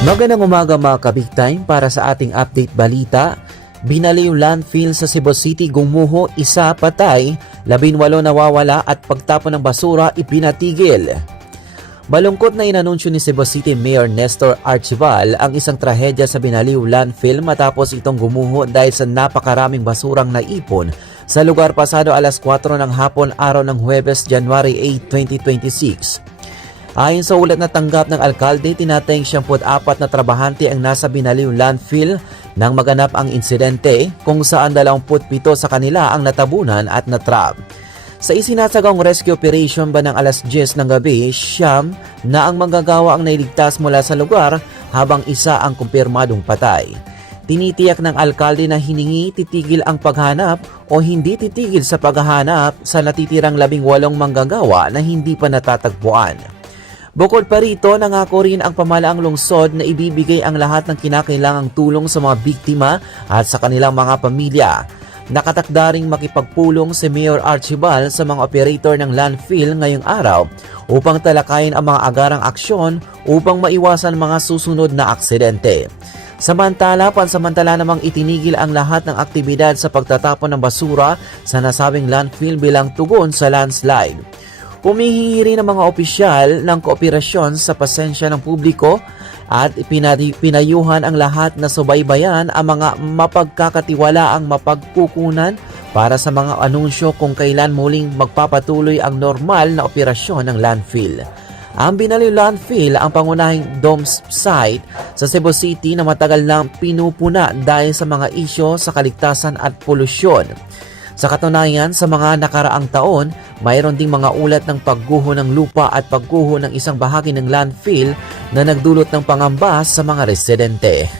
Magandang umaga mga ka-Big Time. Para sa ating update balita, binaliw landfill sa Cebu City gumuho, isa patay, 18 nawawala at pagtapon ng basura ipinatigil. Malungkot na inanunsyo ni Cebu City Mayor Nestor Archival ang isang trahedya sa binaliw landfill matapos itong gumuho dahil sa napakaraming basurang naipon sa lugar pasado alas 4 ng hapon araw ng Huwebes, January 8, 2026. Ayon sa ulat na tanggap ng alkalde, tinatayang 74 na trabahante ang nasa binaliw landfill nang maganap ang insidente kung saan 27 sa kanila ang natabunan at natrap. Sa isinasagawang rescue operation ba ng alas 10 ng gabi, siyam na ang manggagawa ang nailigtas mula sa lugar habang isa ang kumpirmadong patay. Tinitiyak ng alkalde na hiningi titigil ang paghanap o hindi titigil sa paghahanap sa natitirang 18 manggagawa na hindi pa natatagpuan. Bukod pa rito, nangako rin ang pamahalaang lungsod na ibibigay ang lahat ng kinakailangang tulong sa mga biktima at sa kanilang mga pamilya. Nakatakda ring makipagpulong si Mayor Archival sa mga operator ng landfill ngayong araw upang talakayin ang mga agarang aksyon upang maiwasan mga susunod na aksidente. Samantala, pansamantala namang itinigil ang lahat ng aktibidad sa pagtatapon ng basura sa nasabing landfill bilang tugon sa landslide. Humihingi rin ng mga opisyal ng kooperasyon sa pasensya ng publiko at pinayuhan ang lahat na subaybayan ang mga mapagkakatiwalaang mapagkukunan para sa mga anunsyo kung kailan muling magpapatuloy ang normal na operasyon ng landfill. Ang binaliw landfill ang pangunahing dome site sa Cebu City na matagal nang pinupuna dahil sa mga isyo sa kaligtasan at polusyon. Sa katunayan, sa mga nakaraang taon, mayroon ding mga ulat ng pagguho ng lupa at pagguho ng isang bahagi ng landfill na nagdulot ng pangamba sa mga residente.